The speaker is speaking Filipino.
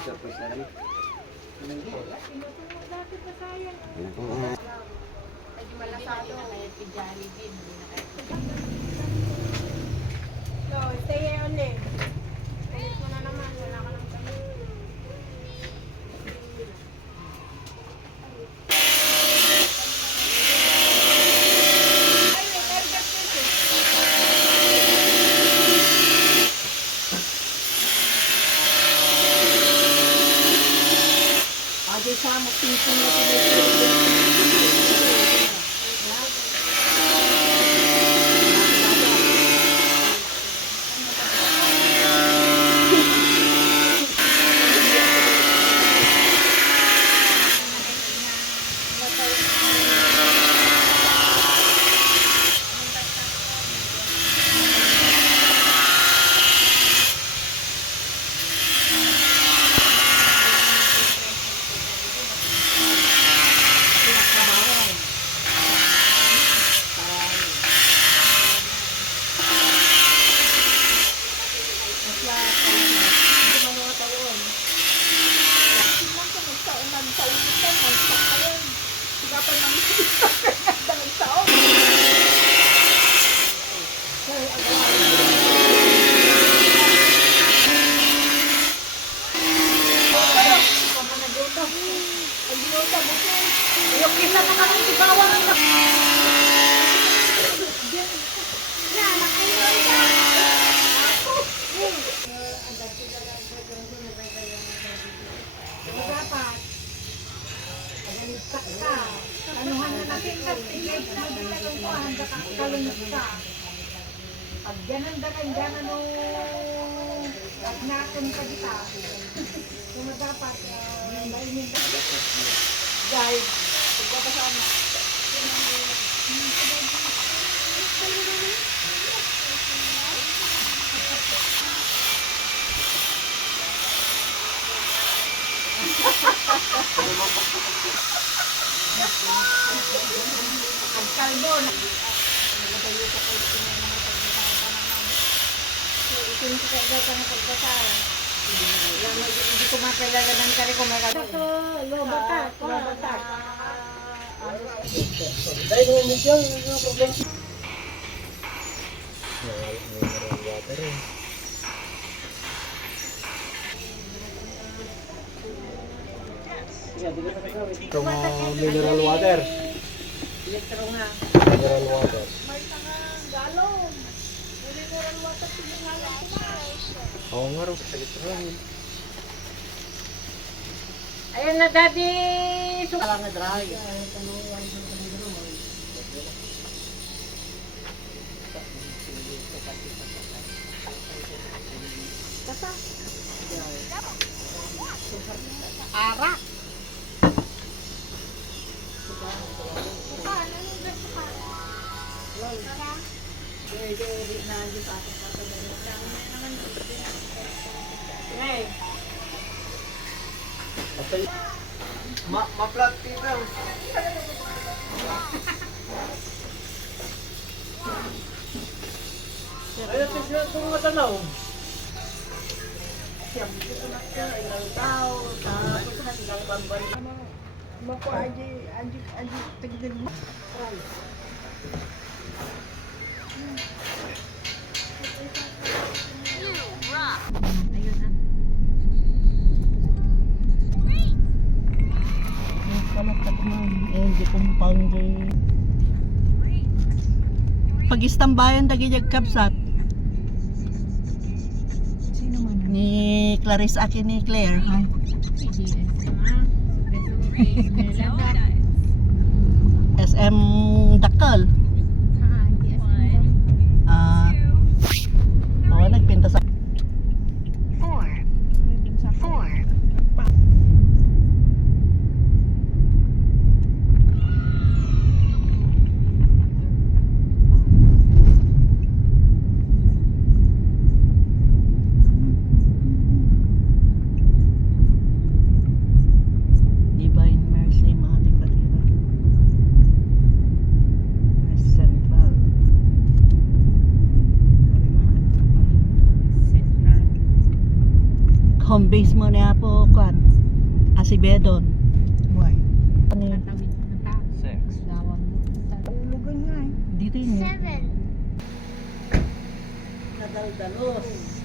Surprise na lang. Tinutulog dati pa sayang. Yan po nga. Ay, di malasado. Kaya si Jollibee. So, stay here only. Ayos mo na naman. Wala ka nang kami. Adi sama pinsong na pinag-ibig. Anuhan na natin kasi hindi na lang po handa ka kalunod ka. Pag ganan nung agnakan ka kita. Kung dapat mainin ka. Guys, pagpapasama. Ang kalbo na. Ikunti ka daw ka na pagkasal. Hindi ko mapilalanan ka rin kung may Ito, lobatak. Dahil kung medyo, yung problem. From mineral water. elektro nga. Mineral water. May tangang galong. Mineral water tinangalan ko na. Oo nga rin, sa litron. Ayun na daddy. Kala nga dry. Ara. Ma-flat paper. Ayun, tignan ito mga tanaw. Mako aji tignan mo. Pag-istambayan dagijag kapsat. Sino man? Ni Clarice akin ni Claire. SM Dakal. Nagpinta sa 4. Divine Mercy mga tigpatira. home base mo na po kwan. Asibedon. Why? Tatawid na ta. 6. Lawang mo. Ulugan nga eh. Dito yun. 7. Nadaldalos.